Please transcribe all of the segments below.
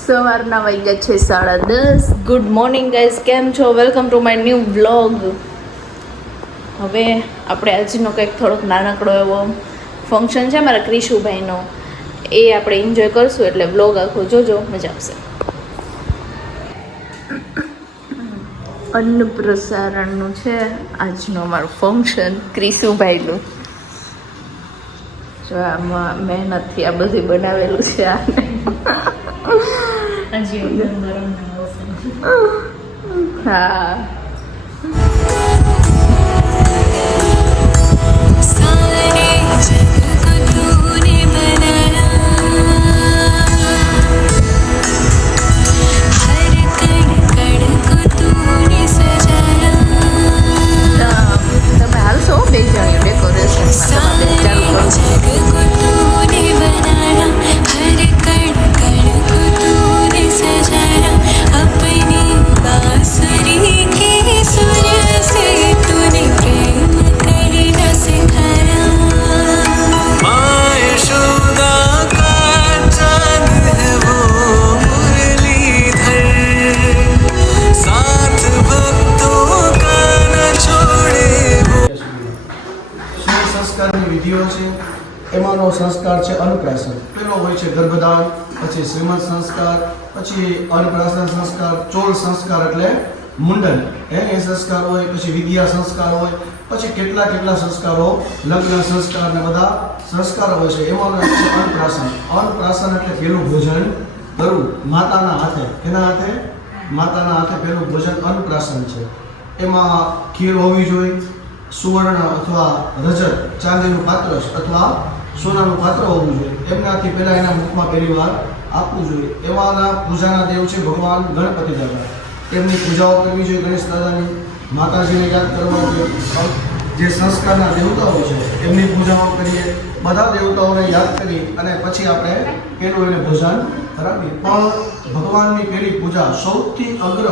સવારના વાગ્યા છે 10:30. ગુડ મોર્નિંગ ગાઈઝ, કેમ છો? Welcome to my new vlog. હવે આપણે આજનો કંઈક થોડોક નાનકડો એવો ફંક્શન છે મારા ક્રિશુભાઈનો, એ આપણે એન્જોય કરશું, એટલે વ્લોગ આખો જોજો, મજા આવશે. અન્ન પ્રસારણનું છે આજનું અમારું ફંક્શન ક્રિશુભાઈનું. જો આમાં મહેનતથી આ બધું બનાવેલું છે. હા, તમે હાલશો બે જણી વિધિઓ છે. એમાંનો સંસ્કાર છે અન્નપ્રાશન. પેલો હોય છે ગર્ભદાન, પછી શ્રીમદ સંસ્કાર, પછી અન્નપ્રાશન સંસ્કાર, ચોલ સંસ્કાર એટલે મુંડન એ સંસ્કાર હોય, પછી વિદ્યા સંસ્કાર હોય, પછી કેટલા સંસ્કારો, લગ્ન સંસ્કાર ને બધા સંસ્કારો હોય છે. એમાંનો એક છે અન્નપ્રાશન. અન્નપ્રાશન એટલે પેલું ભોજન કરવું માતાના હાથે. એના હાથે, માતાના હાથે પેલું ભોજન અન્નપ્રાશન છે. એમાં ખીર હોવી જોઈએ, સુવર્ણ અથવા રજત ચાંદીનું પાત્ર અથવા સોનાનું પાત્ર હોવું જોઈએ. એમનાથી પહેલાં એના મુખમાં પહેલી વાર આપવું જોઈએ. એવાના પૂજાના દેવ છે ભગવાન ગણપતિ દાદા. એમની પૂજાઓ કરવી જોઈએ, ગણેશ દાદાની, માતાજીને યાદ કરવા જોઈએ. જે સંસ્કારના દેવતાઓ છે એમની પૂજાઓ કરીએ, બધા દેવતાઓને યાદ કરી અને પછી આપણે પેલું એને ભોજન કરાવીએ. પણ ભગવાનની પેલી પૂજા સૌથી અગ્ર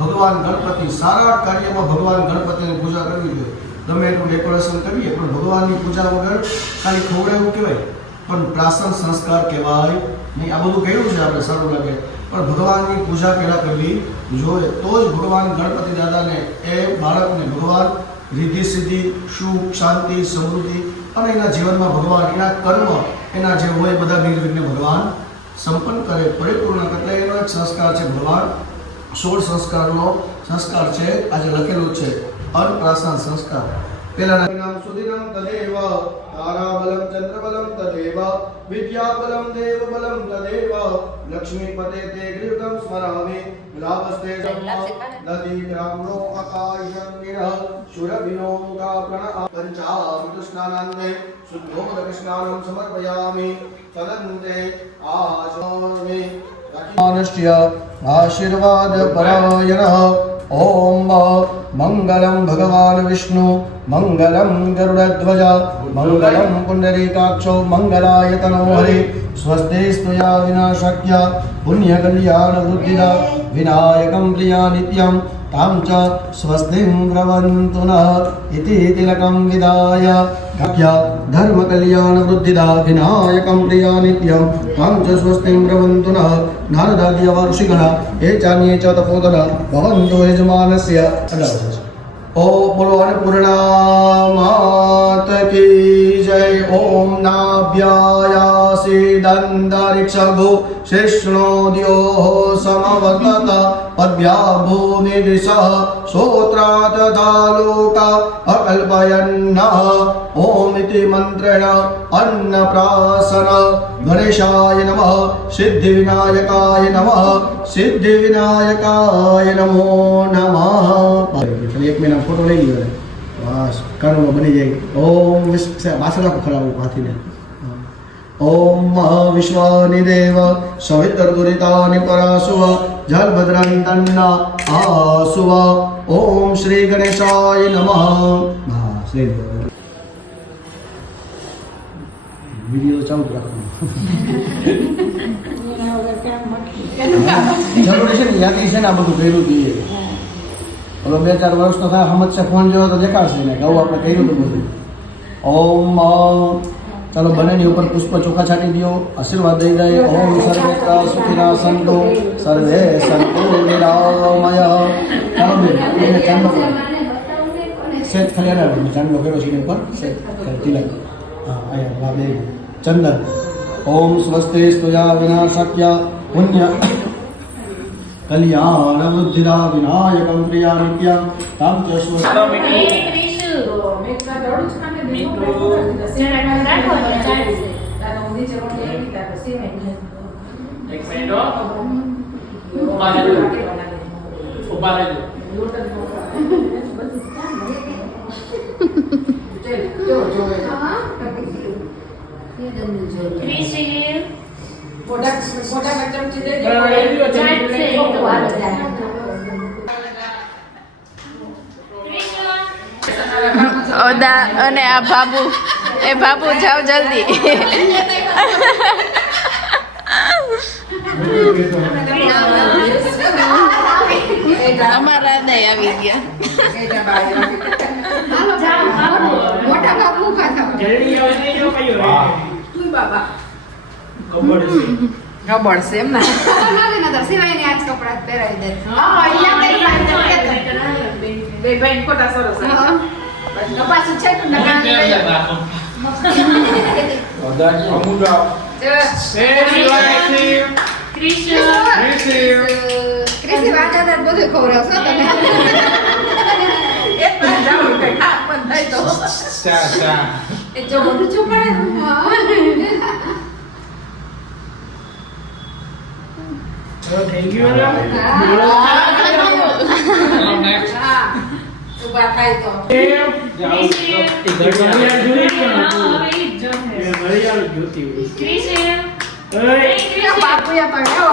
ભગવાન ગણપતિ. સારા કાર્યમાં ભગવાન ગણપતિની પૂજા કરવી જોઈએ. ગમે એટલું ડેકોરેશન કરીએ પણ ભગવાનની પૂજા વગર ખાલી ખવડાવવું કહેવાય, પણ પ્રાશન સંસ્કાર કહેવાય નહીં. આ બધું કહ્યું છે આપણે, સારું લાગે, પણ ભગવાનની પૂજા પહેલાં કરવી જોઈએ. તો જ ભગવાન ગણપતિ દાદાને, એ બાળકને ભગવાન રિદ્ધિ સિદ્ધિ, સુખ, શાંતિ, સમૃદ્ધિ અને એના જીવનમાં ભગવાન એના કર્મ, એના જે હોય બધા નિર્વિઘ્ને ભગવાન સંપન્ન કરે, પરિપૂર્ણ કરે. એનો એક સંસ્કાર છે ભગવાન. 16 સંસ્કારનો સંસ્કાર છે આજે લખેલું છે અન્નપ્રાશન સંસ્કાર. પેલા નામ સુદિનમ તદેવ તારાબલમ ચંદ્રબલમ તદેવ વિદ્યાબલમ દેવબલમ તદેવ લક્ષ્મીપતે તે ગ્રીવકમ સ્મરામિ લાભસ્તે નદી ગ્રામનો આકાશં નિરહ શુરભિનો મુખા પ્રણ પંચામૃત સ્નાનાન્તે શુદ્ધોદક સ્નાનમ સમર્પયામિ તદન્તે આચમે માનસ્ય આશીર્વાદ પરાયણઃ. ઓમ મંગલમ ભગવાન વિષ્ણુ મંગલમ ગરુડધ્વજ મંગલમ પુંડરીકાક્ષો મંગલાયતનો હરિ સ્વસ્તે સ્તુયા વિનાશક્ય પુણ્ય કલ્યાણ વૃદ્ધિદા વિનાયકમ પ્રિયા નિત્યમ તામ ચ સ્વસ્તિં ગ્રવન્તુ નઃ ઇતિ તિલકમ વિદાય ધર્મ કલ્યાણ વૃદ્ધિદા વિનાયકમ પ્રિયા નિત્યમ તામ ચ સ્વસ્તિં ગ્રવન્તુ નઃ નારદાદ્ય ઋષિગણ એ ચાન્યે ચ તપોદન ભવન્તુ યજમાનસ્ય. ઓ બોલો અન્નપૂર્ણા માત કી જય. ઓમ નાભ્યાયાસી દંતરિક્ષગો શિષ્ણોદ્યો સમવતત પદ્ભ્યા ભૂમિ દિશ શ્રોત્રા તથા લોકા અકલ્પયન્ન. ઓમ ઇતિ મંત્રેણ અન્નપ્રાશન ગણેશાય નમઃ. સિદ્ધિ વિનાયકાય નમઃ. સિદ્ધિ વિનાયકાય નમો નમઃ. એક મહિના ફોટો લઈ લીધો, બસ કર્મ બની જાય. ઓમ પાછળ ખરાબ હાથીને. ઓમ વિશ્વાની દેવ સવિતર દુરિતાની પરાસુવ જલભદ્રંતન્ન આસુવ. ઓમ શ્રી ગણેશાય નમઃ. વિડીયો ચાલુ રાખવાનો જરૂરી છે ને, યાદી છે ને, આ બધું કર્યું જોઈએ. ઓલો 2-4 વર્ષનો થાય સમજશે, ફોન જેવો તો દેખાડશે ને કે આવું આપણે કર્યું હતું બધું. ઓમ ચાલો બંનેની ઉપર પુષ્પ ચોખા છાંટી દો, આશીર્વાદ દઈ દે. ઓમ સર્વે સુખિના સંતો સર્વે સંતો નિરામય. ચાલો બેન એને ચાંદલો કરો. સેજ ખાલી આના ચાંદલો કર્યો છે એની ઉપર સેજ ખાલી તિલક. હા અહીંયા બે ચંદન. ઓમ સ્વસ્તે સ્તુયા વિનાશક્ય પુણ્ય કલ્યાણ બુદ્ધિદા વિનાયકમ પ્રિયા નિત્યમ તામ ચ સ્વસ્તિ. ઓદા અને આ બાબુ એ બાબુ જાવ જલ્દી. અમારા દઈ આવી ગયા. ખબર છે એમ ને બે ભાઈ ખોટા સરસ પાછું છે બધું ખવડાવશો તમે જો બધું છુપાડે. ઉભા થાય તો બાપુયા પડ્યો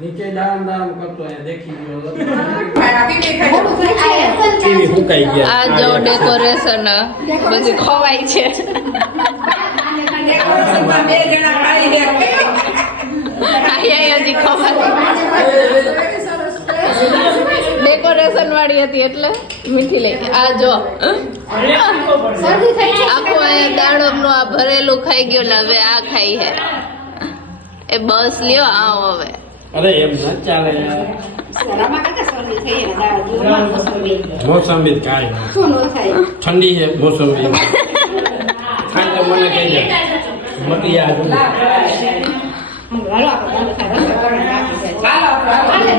નીચે ડામ ડામ કરતો દેખી ગયો. આ જો ડેકોરેશન બધું ખવાય છે. ડેકોરેશન ડિપ્રેશન વાળી હતી એટલે મીઠી લઈ ગઈ. આ જો આખું અહીંયા દાડમનું આ ભરેલું ખાઈ ગયો ને હવે આ ખાઈ હે એ બસ લ્યો આવો હવે અરે એમ ન ચાલે મોસંબી કાંઈ ઠંડી છે મોસંબી ખાઈ તો મને કહી દે મટી યાદ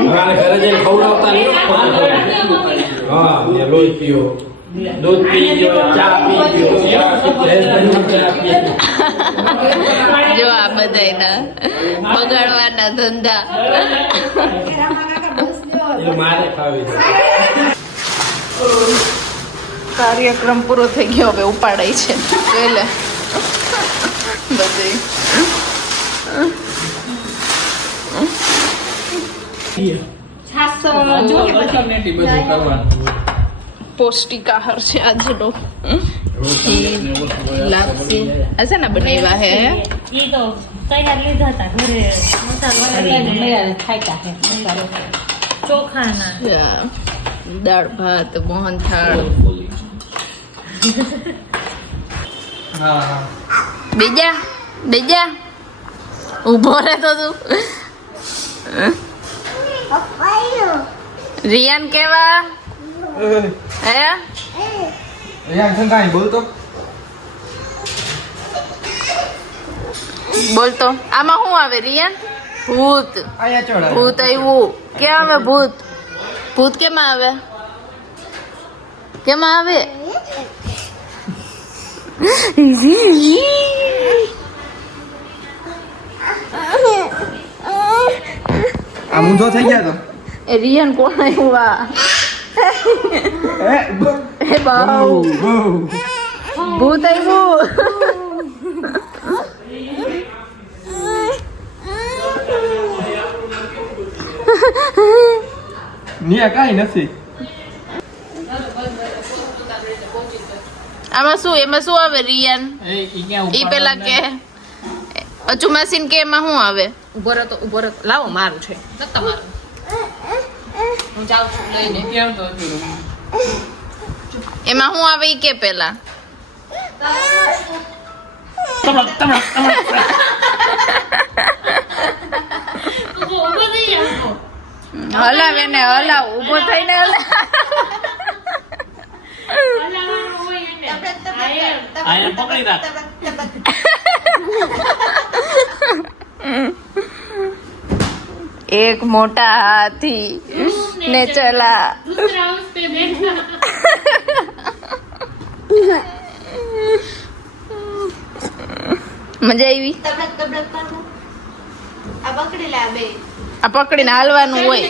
મારા ઘરે જઈને ખવડાવતા નહીં હા મેં લોહી પીઓ દૂધ પી ગયો ચા પી ગયો ચા પી જો આ બધાયના બગાડવાના ધંધા એ મારે ખાવી છે કાર્યક્રમ પૂરો થઈ ગયો હવે ઉપાડાય છે જોઈ લે બધી પૌષ્ટિક આહાર છે આજનો લાપસી આ છે ને બનાવ્યા હે ઈ તો તૈયાર લીધા હતા ઘરે મસાલો ખાઈતા હે મસાલો ચોખાના દાળ ભાત મોહનથાળ બીજા બીજા ઊભો રહે તો તું રિયાન કેવા હે બોલતો આમાં શું આવે રિયાન ભૂત ભૂત આવ્યું ક્યાં આવે ભૂત ભૂત કેમાં આવે કેમાં આવે આ મૂંધો થઈ ગયા તો એ રિયાન કોણ આવ્યું આ એ બાઉ ભૂત આવ્યું નિયા કાંઈ નથી આમાં શું એમાં શું આવે રિયાન ઈ પેલા કે અચુ મશીન કે એમાં શું આવે ઉભો રહો લાવો મારું છે તમારું હું જાઉં છું લઈને એમાં શું આવે ઈ કે પેલા હલાવે ને હલાવ ઉભો થઈને હલાવ પકડી રાખ એક મોટા હાથી ને ચલા મજા આવી આ પકડીને હાલવાનું હોય